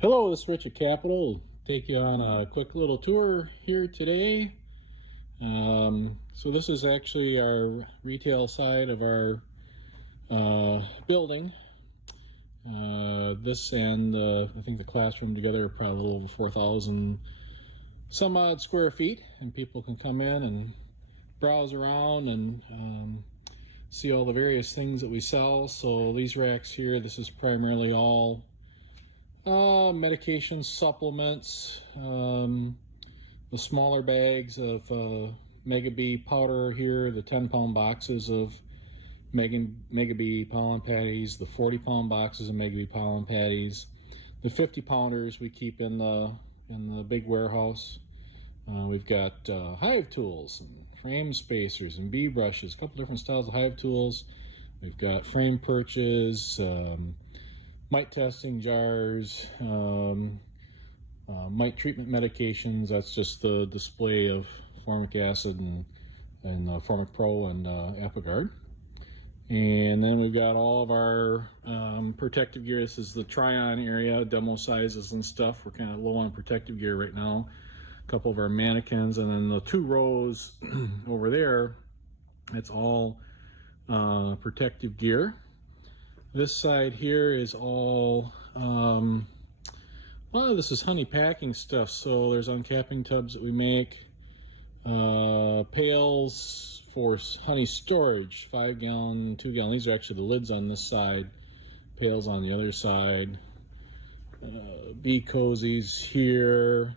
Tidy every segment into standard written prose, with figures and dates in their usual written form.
Hello, this is Rich at Capital. Take you on a quick little tour here today. So this is actually our retail side of our building. This and I think the classroom together are probably a little over 4,000 some odd square feet, and people can come in and browse around and see all the various things that we sell. So these racks here, this is primarily all medication supplements, the smaller bags of Mega B powder here, the 10-pound boxes of Mega B pollen patties, the 40-pound boxes of Mega B pollen patties, the 50-pounders we keep in the big warehouse. We've got hive tools and frame spacers and bee brushes, a couple different styles of hive tools. We've got frame perches, mite testing jars, mite treatment medications. That's just the display of formic acid and Formic Pro and Apogard. And then we've got all of our protective gear. This is the try-on area, demo sizes and stuff. We're kind of low on protective gear right now. A couple of our mannequins, and then the two rows over there, it's all protective gear. This side here is all, a lot of this is honey packing stuff. So there's uncapping tubs that we make, pails for honey storage, 5-gallon, 2-gallon. These are actually the lids on this side, pails on the other side, bee cozies here,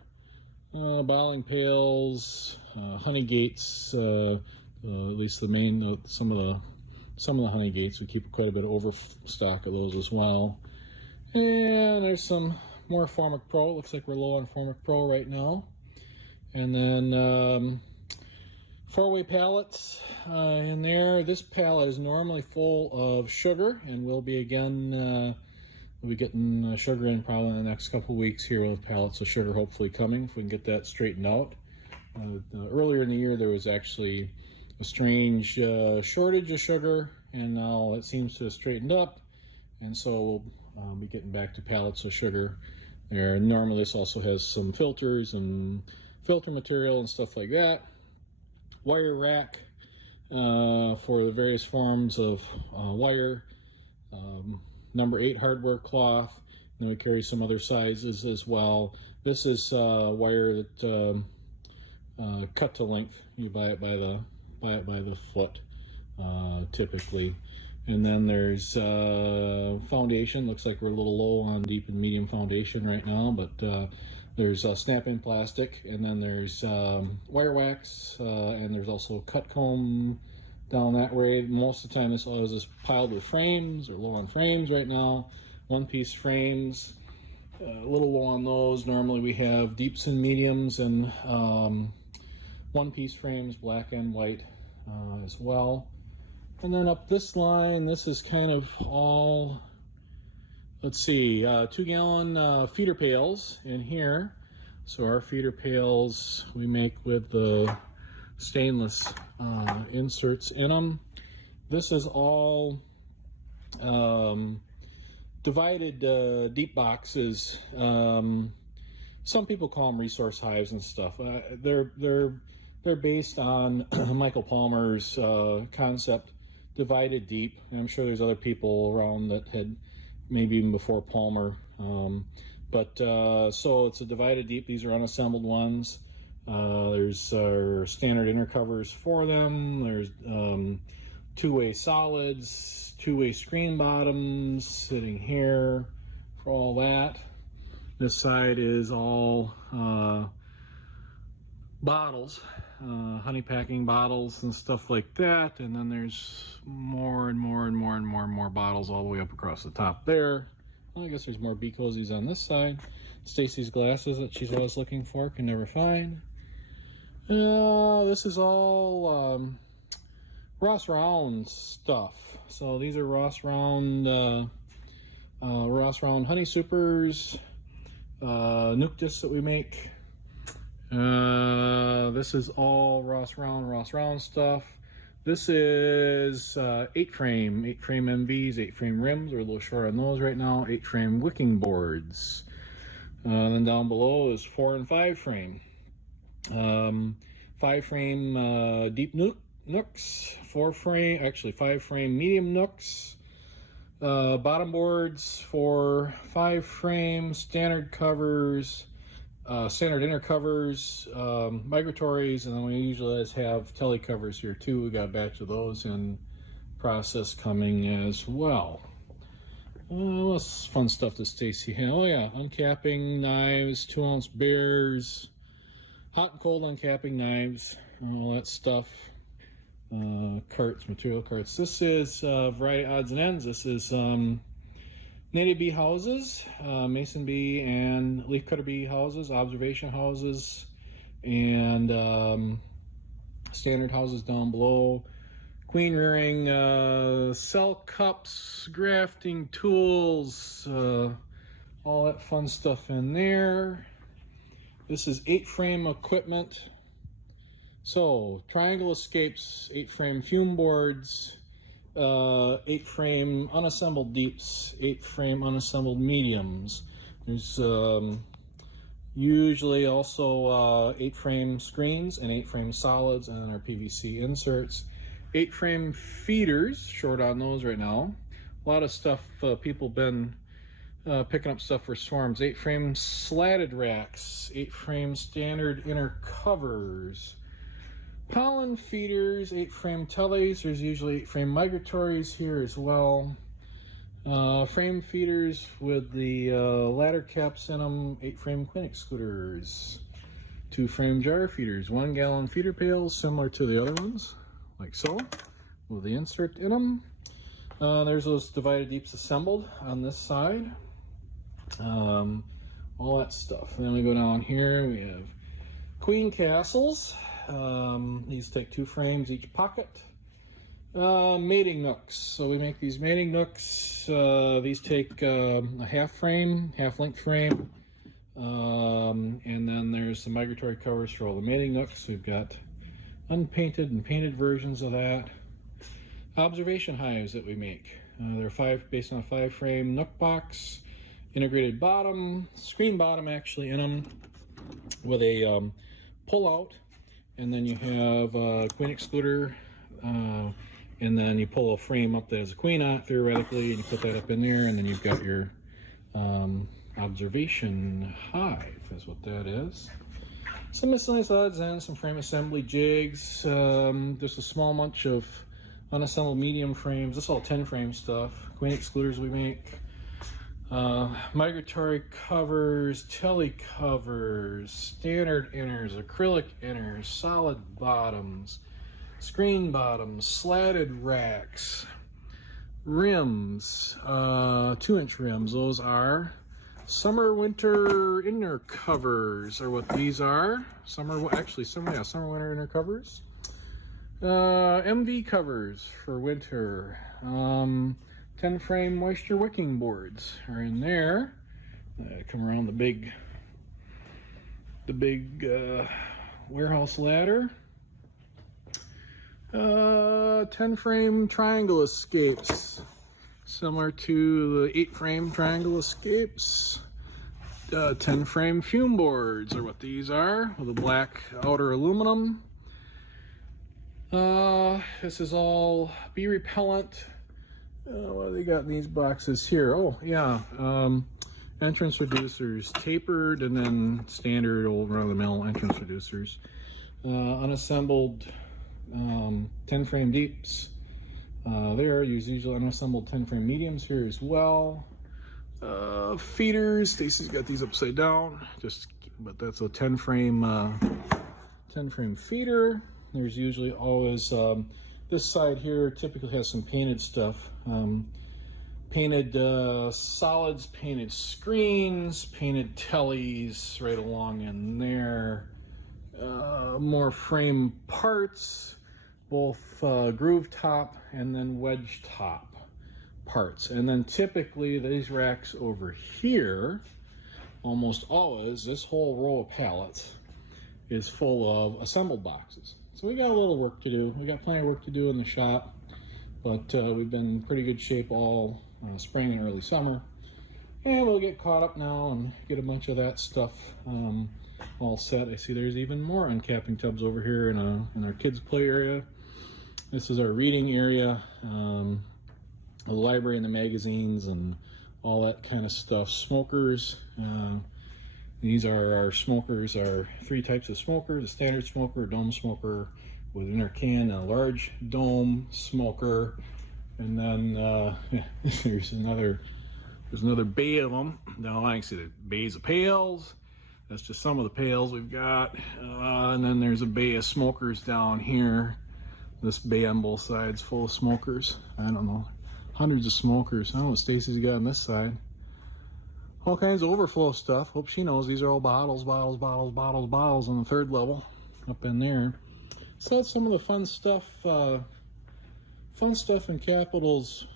bottling pails, honey gates, at least the main, some of the honey gates. We keep quite a bit of overstock of those as well. And there's some more Formic Pro. Looks like we're low on Formic Pro right now. And then 4-way pallets in there. This pallet is normally full of sugar, and will be again. We'll be getting sugar in probably in the next couple weeks here, with pallets of sugar hopefully coming, if we can get that straightened out. Earlier in the year there was actually a strange shortage of sugar, and now it seems to have straightened up, and so we'll be getting back to pallets of sugar there. Normally this also has some filters and filter material and stuff like that. Wire rack for the various forms of wire, number 8 hardware cloth. Then we carry some other sizes as well. This is wire that cut to length. You buy it by the foot, typically. And then there's foundation. Looks like we're a little low on deep and medium foundation right now, but there's snap-in plastic, and then there's wire wax, and there's also cut comb down that way. Most of the time this is piled with frames, or low on frames right now. One-piece frames, a little low on those. Normally we have deeps and mediums, and one-piece frames, black and white as well. And then up this line, this is kind of all, let's see, 2-gallon feeder pails in here. So our feeder pails we make with the stainless inserts in them. This is all divided deep boxes. Some people call them resource hives and stuff. They're based on Michael Palmer's concept, divided deep. And I'm sure there's other people around that had, maybe even before Palmer. So it's a divided deep. These are unassembled ones. There's our standard inner covers for them. There's two-way solids, two-way screen bottoms sitting here for all that. This side is all bottles, honey packing bottles and stuff like that. And then there's more and more bottles all the way up across the top there. Well, I guess there's more bee cozies on this side. Stacy's glasses that she's always looking for, can never find. This is all Ross Round stuff. So these are Ross Round Honey Supers, Nuctis that we make. This is all Ross Round stuff. This is 8-frame MVs, 8-frame rims. We're a little short on those right now. 8-frame wicking boards. Then down below is 4 and 5 frame. 5 frame deep nooks, 5 frame medium nooks, bottom boards for 5 frame, standard covers, standard inner covers, migratories, and then we usually always have tele covers here too. We got a batch of those in process coming as well. What's fun stuff that Stacy had? Oh yeah, uncapping knives, 2-ounce bears, hot and cold uncapping knives, all that stuff. Carts, material carts. This is variety odds and ends. This is native bee houses, mason bee and leafcutter bee houses, observation houses, and standard houses down below. Queen rearing, cell cups, grafting tools, all that fun stuff in there. This is 8 frame equipment. So, triangle escapes, 8 frame fume boards, 8 frame unassembled deeps, 8 frame unassembled mediums. There's usually also 8 frame screens and 8 frame solids, and our PVC inserts. 8 frame feeders, short on those right now. A lot of stuff, people been picking up stuff for swarms. 8 frame slatted racks, 8 frame standard inner covers. Pollen feeders, 8 frame teles. There's usually 8 frame migratories here as well. Frame feeders with the ladder caps in them, 8 frame queen excluders. 2 frame jar feeders, 1 gallon feeder pails, similar to the other ones, like so, with the insert in them. There's those divided deeps assembled on this side. All that stuff. And then we go down here, we have queen castles. These take 2 frames each pocket. Mating nooks. So we make these mating nooks. These take a half frame, half length frame. And then there's the migratory covers for all the mating nooks. We've got unpainted and painted versions of that. Observation hives that we make. They're based on a 5 frame nook box, integrated bottom, screen bottom actually in them, with a pull out. And then you have a queen excluder, and then you pull a frame up that has a queen on it theoretically, and you put that up in there, and then you've got your observation hive, is what that is. Some miscellaneous odds and some frame assembly jigs. Just a small bunch of unassembled medium frames. This is all 10 frame stuff. Queen excluders we make. Migratory covers, tele covers, standard inners, acrylic inners, solid bottoms, screen bottoms, slatted racks, rims, 2-inch rims. Those are summer winter inner covers, are what these are. Summer winter inner covers. MV covers for winter. 10 frame moisture wicking boards are in there. Come around the big warehouse ladder. 10 frame triangle escapes, similar to the 8 frame triangle escapes. 10 frame fume boards are what these are, with a black outer aluminum. This is all bee repellent. What do they got in these boxes here? Oh yeah, entrance reducers, tapered and then standard old run-of-the-mill entrance reducers. Unassembled 10 frame deeps. There, use usually unassembled 10 frame mediums here as well. Feeders, Stacy's got these upside down, but that's a 10 frame feeder. There's usually always this side here typically has some painted stuff. Painted solids, painted screens, painted teles right along in there. More frame parts, both groove top and then wedge top parts. And then typically these racks over here, almost always, this whole row of pallets is full of assembled boxes. So we got a little work to do. We got plenty of work to do in the shop, but we've been in pretty good shape all spring and early summer. And we'll get caught up now and get a bunch of that stuff all set. I see there's even more uncapping tubs over here in our kids' play area. This is our reading area, the library and the magazines and all that kind of stuff. Smokers. These are our smokers, our 3 types of smokers: a standard smoker, a dome smoker with inner can, and a large dome smoker. And then there's another bay of them. Now I can see the bays of pails. That's just some of the pails we've got. And then there's a bay of smokers down here. This bay on both sides full of smokers. I don't know, hundreds of smokers. I don't know what Stacy's got on this side. All kinds of overflow stuff. Hope she knows these are all bottles on the 3rd level up in there. So that's some of the fun stuff in Capital's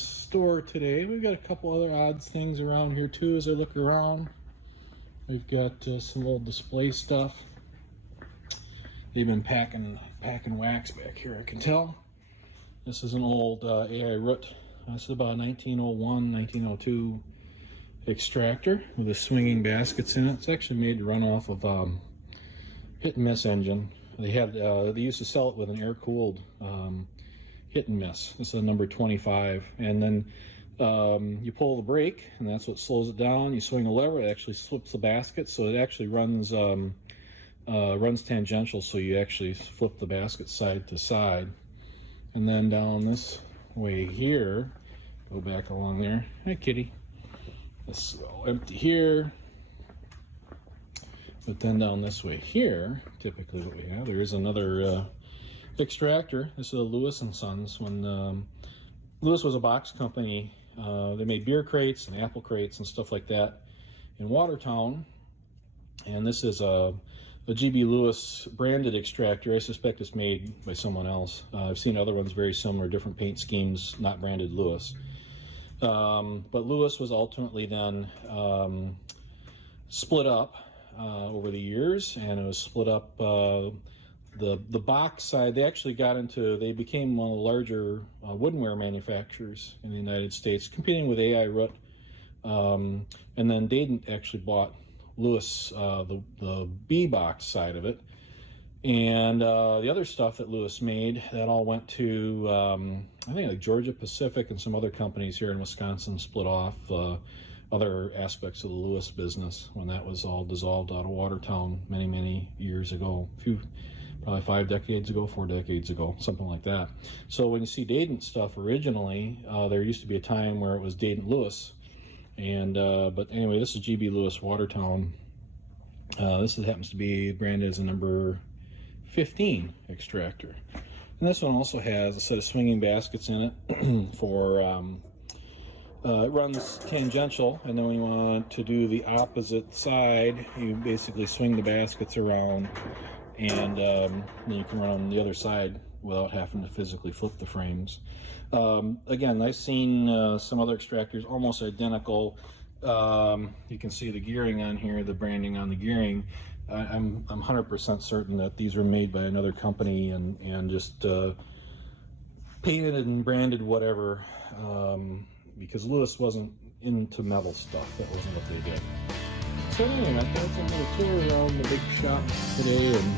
store today. We've got a couple other odds things around here too as I look around. We've got some old display stuff. They've been packing wax back here, I can tell. This is an old AI root. This is about 1901, 1902 extractor with the swinging baskets in it. It's actually made to run off of hit and miss engine. They used to sell it with an air-cooled hit and miss. This is a number 25, and then you pull the brake, and that's what slows it down. You swing the lever, it actually slips the basket, so it actually runs tangential, so you actually flip the basket side to side. And then down this way here, go back along there. Hi, kitty. This is all empty here. But then down this way here, typically what we have, there is another extractor. This is a Lewis and Sons. When Lewis was a box company, they made beer crates and apple crates and stuff like that in Watertown. And this is a GB Lewis branded extractor. I suspect it's made by someone else. I've seen other ones very similar, different paint schemes, not branded Lewis. But Lewis was ultimately then split up over the years, and it was split up. The box side, they became one of the larger woodenware manufacturers in the United States, competing with AI Root. And then Dayton actually bought Lewis, the B box side of it. And the other stuff that Lewis made, that all went to, I think, like Georgia Pacific and some other companies here in Wisconsin split off other aspects of the Lewis business when that was all dissolved out of Watertown many years ago. Probably 4 decades ago, something like that. So when you see Dayton stuff originally, there used to be a time where it was Dayton Lewis. And but anyway, this is GB Lewis Watertown. This happens to be branded as a number 15 extractor. And this one also has a set of swinging baskets in it for it runs tangential, and then when you want to do the opposite side, you basically swing the baskets around, and then you can run on the other side without having to physically flip the frames. Again, I've seen some other extractors almost identical. You can see the gearing on here, the branding on the gearing. I'm 100% certain that these were made by another company and just painted and branded whatever, because Lewis wasn't into metal stuff. That wasn't what they did. So anyway, I thought a little tour around the big shop today, and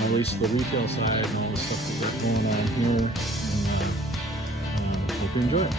at least the retail side and all the stuff that got going on here. And hope you enjoy it.